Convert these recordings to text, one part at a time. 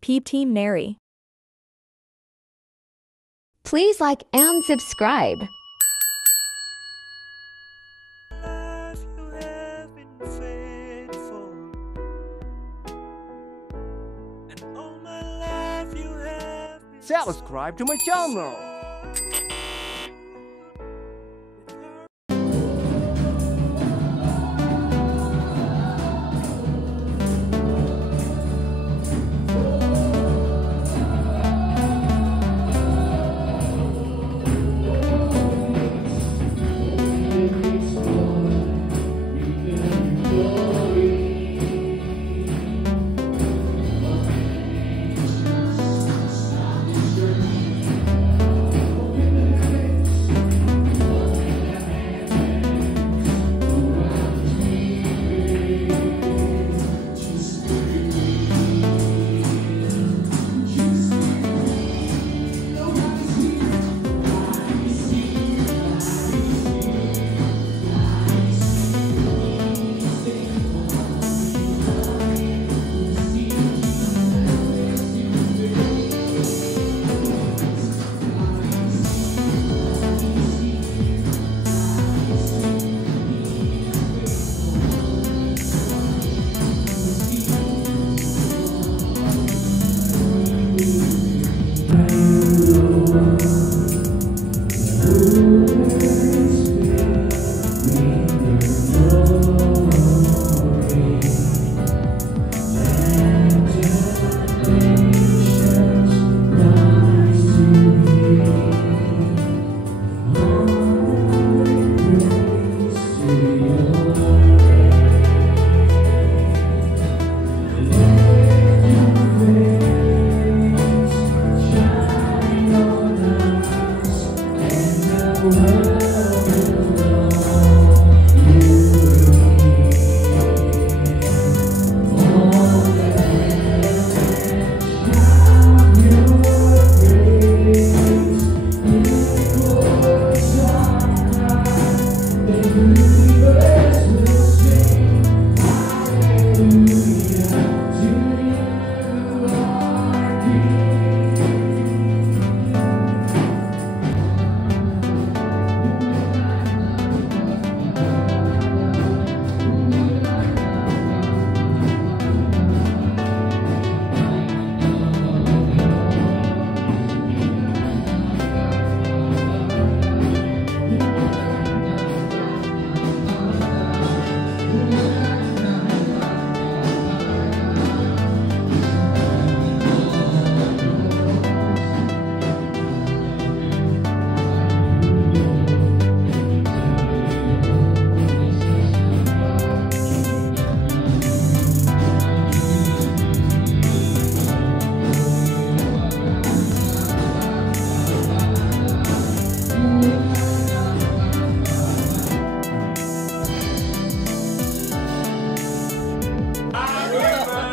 Peep Team Neri. Please like and subscribe. Subscribe to my channel.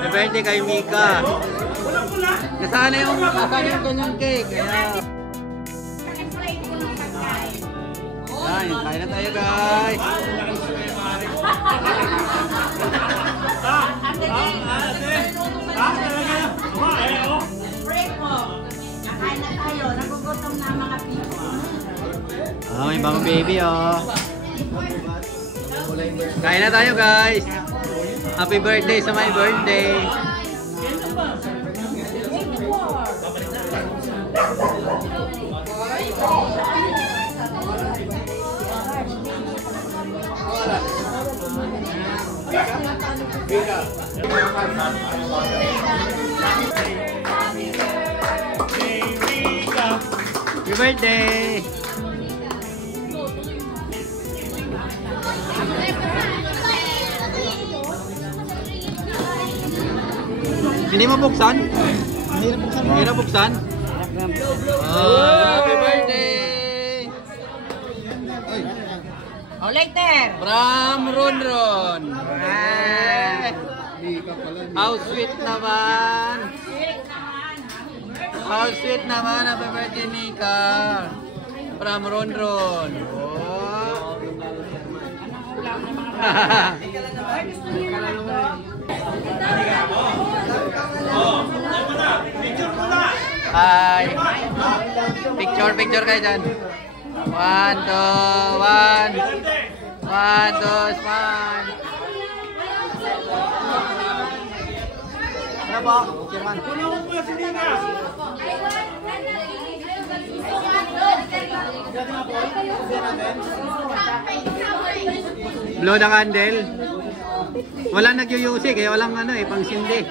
Birthday kay Mika. Nasaan na yung kanyang cake? Kaya... Ayan, kain na tayo guys. Kain na tayo. Nagugutom na mga people. Ah, may mga baby oh. Kain na tayo guys. Happy birthday sa my birthday. Happy birthday. Hindi mo buksan? Hindi na buksan? Happy birthday! Oh, later! From Ronron! How sweet naman! How sweet naman! Happy birthday, Mika! From Ronron! Oh. Hi. Picture kayo dyan. 1, 2, 1. 1, 2, smile. Ano po? Chairman. Blow the candle. Walang nagyuyusi kaya walang ano eh, pang sindi.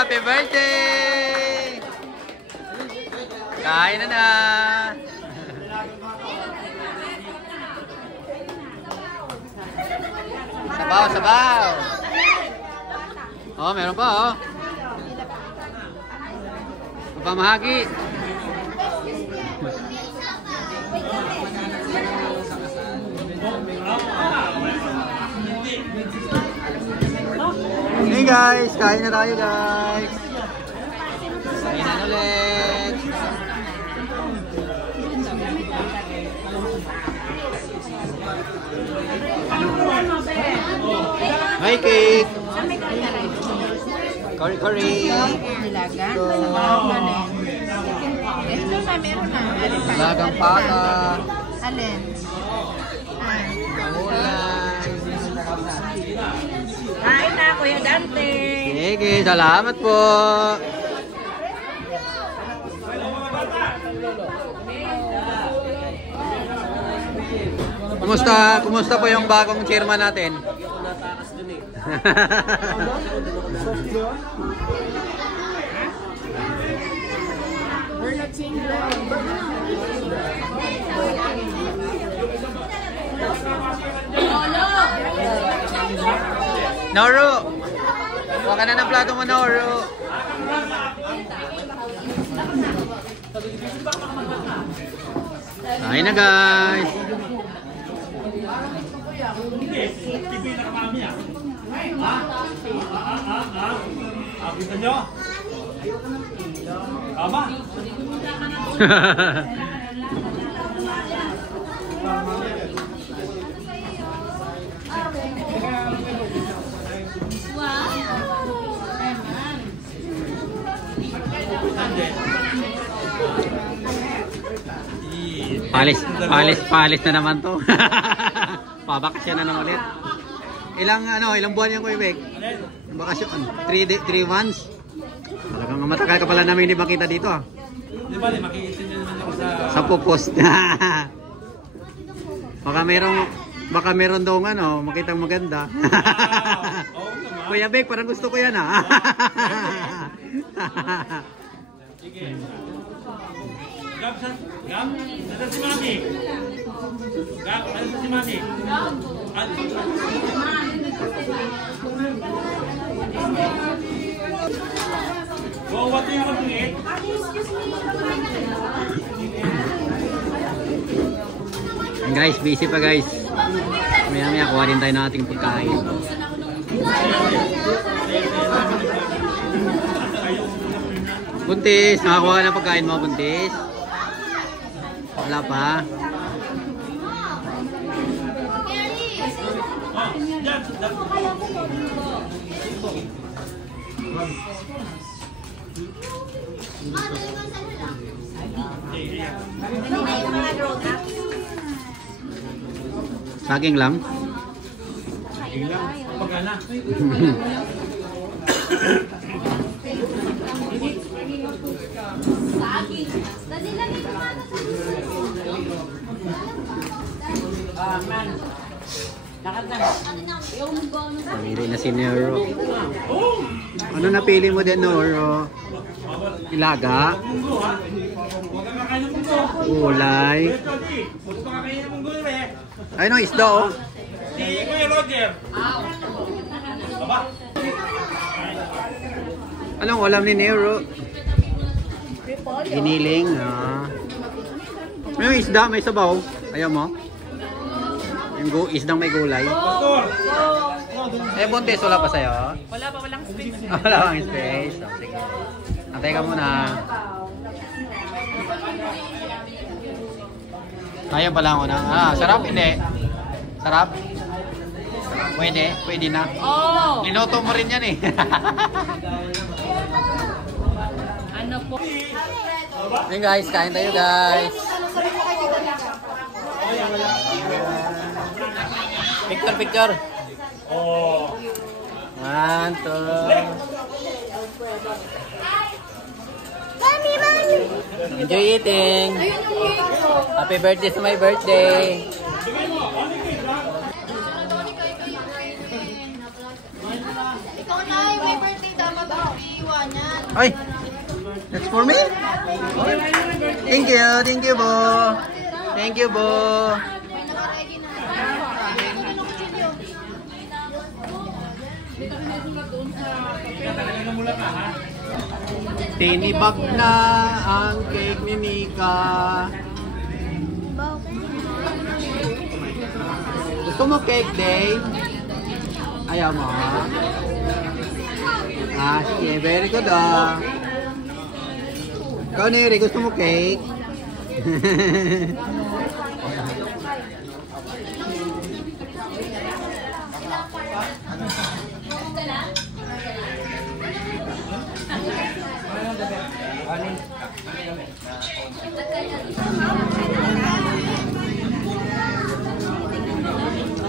Happy birthday! Kain na! Sabaw! Oh, meron pa oh. Pamahagi. Hey guys, kain na tayo guys. Kain na ulit. Hi cake. Curry. Nilaga. Sabaw na rin. Ito na, meron na. Lagang pata. Alin? Gulay. Kain na, Kuya Dante. Sige, salamat po. Kumusta po yung bagong chairman natin? Noro! Huwag ka na ng plato mo, Noro. Kain na, guys. Kita nyo? Tama? Palis na naman to. Pabakasyon na naman ulit. Ilang buwan yung kuibig? Bakasyon, 3 months. Talagang matagal ka pala namin hindi makita dito ah. Di ba, makikita nyo naman ako sa popost. Baka meron daw makitang maganda. Kuya Bek, parang gusto ko yan ah. Sige. Gam, nasa si Mami. Gam, nasa si Mami. Oh, what do you want to eat? Guys, busy pa guys. Maya kuha din tayo ng ating pagkain. Buntis, nakakuha ka ng pagkain mo, Buntis? Wala pa? Saging lang? Saging lang. Pagana. Pamili na si Nero. Ano napili mo din, Nero? Ilaga? Ulay? Ay no, isda oh. Si Kuya Roger. Anong ulam ni Nero? Giniling. May isda, may sabaw. Ayaw mo? Yung isdang may gulay. Eh, buntis, wala pa sa'yo? Wala pa, walang space. Wala pang space. So, sige. Antay ka muna. Ayun pala ako na. Sarap, hindi? Sarap? Pwede? Pwede na? Oh! Niluto mo rin yan eh. Ano po? Ayun guys, kain tayo guys. Picture, picture. Oh. 1, 2. Enjoy eating. Happy birthday to my birthday. Ikaw na, may birthday dapat mag-iwan yan. Ay! That's for me? Thank you, Bo. Thank you, Bo. May nakaready na. Ano ng kutsilyo? Tinibag na ang cake ni Mika. Gusto mo cake, Dave? Ayaw mo, ha? Sige. Very good, Ikaw, Neri, gusto mo cake?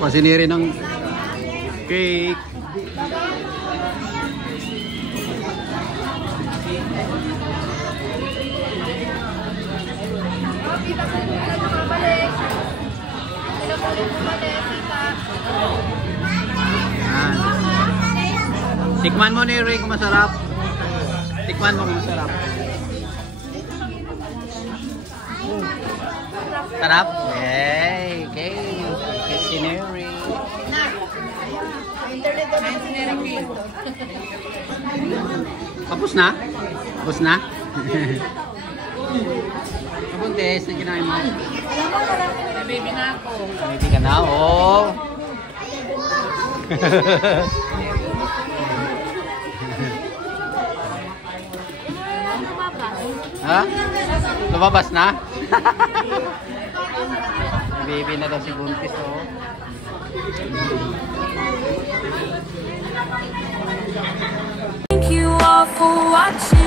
Pasiniri ng cake. Yan. Tikman mo ni Ray kung masarap. Tikman mo kung masarap. Sarap? Yay! Okay. Kitchenary. Tapos na? Tapos na? Buntis, na kinain mo? Baby na ako. Baby ka na, oh! Ha? Lumabas na? Baby na daw si Buntis, oh. Thank you all for watching.